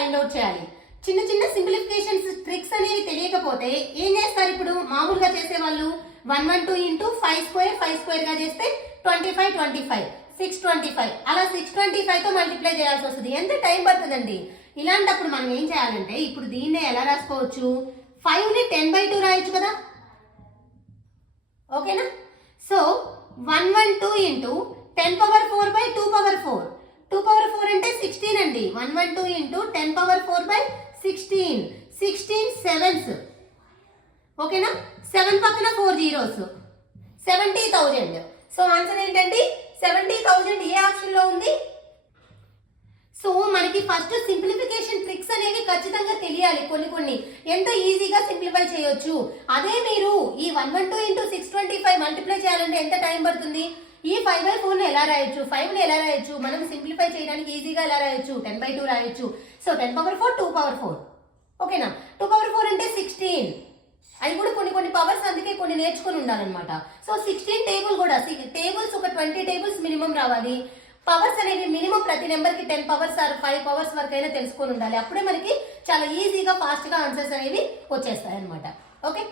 Find out చేయాలి. చిన్న చిన్న సింప్లిఫికేషన్స్ ట్రిక్స్ అనేవి తెలియకపోతే ఏం చేస్తారు? ఇప్పుడు మామూలుగా చేసేవాళ్ళు 112 ఇంటూ 5 స్క్వేర్ 5 స్క్వేర్ గా చేస్తే 25 25 625 అలా 625 తో మల్టిప్లై చేయాల్సి వస్తుంది. ఎంత టైం పడుతుందండి? ఇలాంటప్పుడు మనం ఏం చేయాలంటే ఇప్పుడు దీన్నే ఎలా రాసుకోవచ్చు? 5 ని 10/2 రాయొచ్చు కదా, ఓకేనా? సో 112 ఇంటూ 10^4/2^4 2^4 అంటే 16 అండి. 112 ఇంటూ 10^4/16 16 7s, ఓకేనా? 7 పక్కన 4 జీరోస్ 70,000. సో ఆన్సర్ ఏంటండి? 70,000 ఏ ఆప్షన్ లో ఉంది? సో మనకి ఫస్ట్ సింప్లిఫికేషన్ ట్రిక్స్ అనేవి ఖచ్చితంగా తెలియాలి. కొన్ని ఎంత ఈజీగా సింప్లిఫై చేయొచ్చు. అదే మీరు ఈ 112 ఇంటూ 625 మల్టిప్లై చేయాలంటే ఎంత టైం పడుతుంది? ఈ 5/4 ని ఎలా రాయొచ్చు? 5 ని ఎలా రాయొచ్చు? మనం సింప్లిఫై చేయడానికి ఈజీగా ఎలా రాయొచ్చు? 10/2 రాయొచ్చు. సో 10^4 2^4, ఓకేనా? 2^4 అంటే 16. అవి కూడా కొన్ని పవర్స్, అందుకే కొన్ని నేర్చుకుని ఉండాలన్నమాట. సో 16 టేబుల్ కూడా టేబుల్స్ ఒక 20 టేబుల్స్ మినిమం రావాలి. పవర్స్ అనేవి మినిమం ప్రతి నెంబర్ కి 10 పవర్స్ ఆర్ 5 పవర్స్ వరకు అయినా తెలుసుకొని ఉండాలి. అప్పుడే మనకి చాలా ఈజీగా ఫాస్ట్ గా ఆన్సర్స్ అనేవి వచ్చేస్తాయి అనమాట. ఓకే.